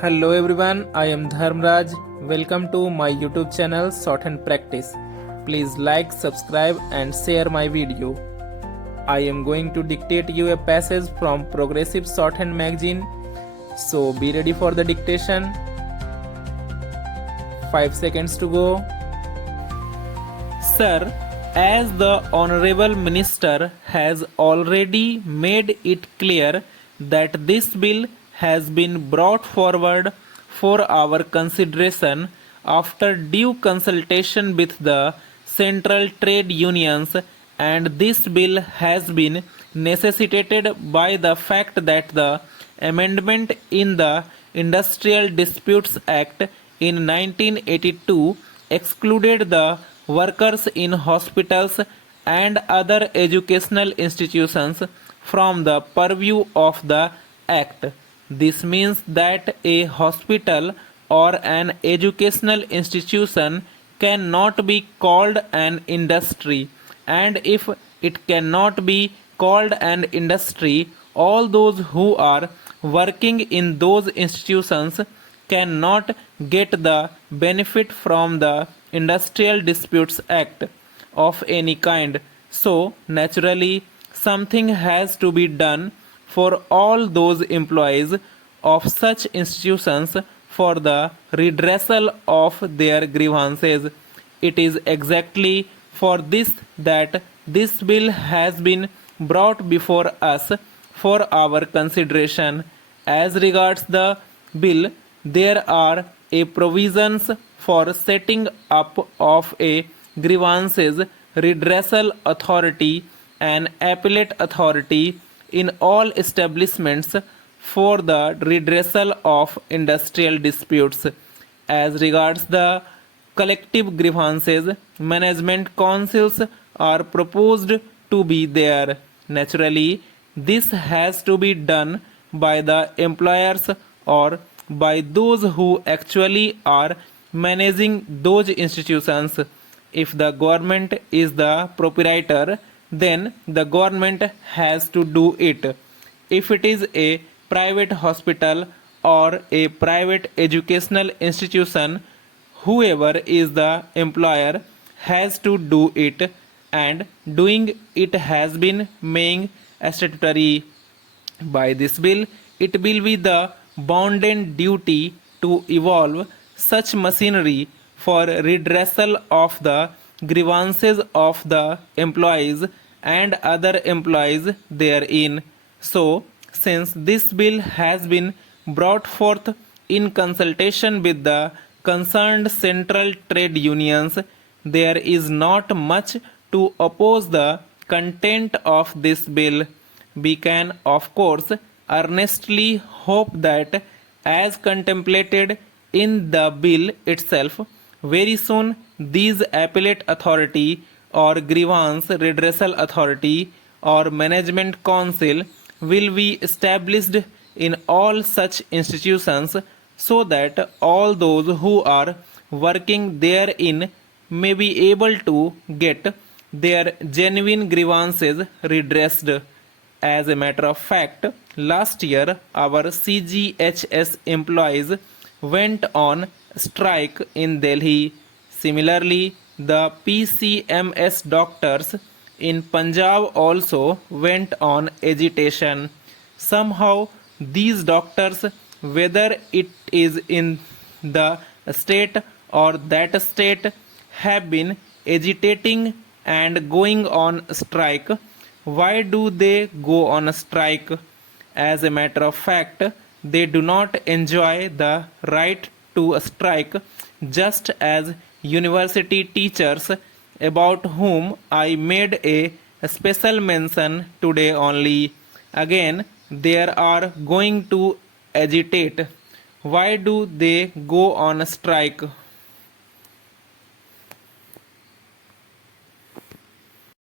Hello everyone, I am Dharmraj. Welcome to my YouTube channel Shorthand Practice. Please like, subscribe and share my video. I am going to dictate you a passage from Progressive Shorthand magazine. So be ready for the dictation. 5 seconds to go. Sir, as the Honorable Minister has already made it clear that this bill has been brought forward for our consideration after due consultation with the central trade unions, and this bill has been necessitated by the fact that the amendment in the Industrial Disputes Act in 1982 excluded the workers in hospitals and other educational institutions from the purview of the Act. This means that a hospital or an educational institution cannot be called an industry, and if it cannot be called an industry, all those who are working in those institutions cannot get the benefit from the Industrial Disputes Act of any kind. So, naturally, something has to be done for all those employees of such institutions for the redressal of their grievances. It is exactly for this that this bill has been brought before us for our consideration. As regards the bill, there are a provisions for setting up of a grievances redressal authority, an appellate authority in all establishments for the redressal of industrial disputes. As regards the collective grievances, management councils are proposed to be there. Naturally, this has to be done by the employers or by those who actually are managing those institutions. If the government is the proprietor, then the government has to do it. If it is a private hospital or a private educational institution, whoever is the employer has to do it, and doing it has been made statutory. By this bill, it will be the bounden duty to evolve such machinery for redressal of the grievances of the employees and other employees therein. So, since this bill has been brought forth in consultation with the concerned central trade unions, there is not much to oppose the content of this bill. We can, of course, earnestly hope that, as contemplated in the bill itself, very soon these appellate authority or grievance redressal authority or management council will be established in all such institutions, so that all those who are working therein may be able to get their genuine grievances redressed. As a matter of fact, last year our CGHS employees went on strike in Delhi. Similarly, the PCMS doctors in Punjab also went on agitation. Somehow, these doctors, whether it is in the state or that state, have been agitating and going on strike. Why do they go on a strike? As a matter of fact, they do not enjoy the right to a strike, just as university teachers, about whom I made a special mention today only. Again, they are going to agitate. Why do they go on a strike?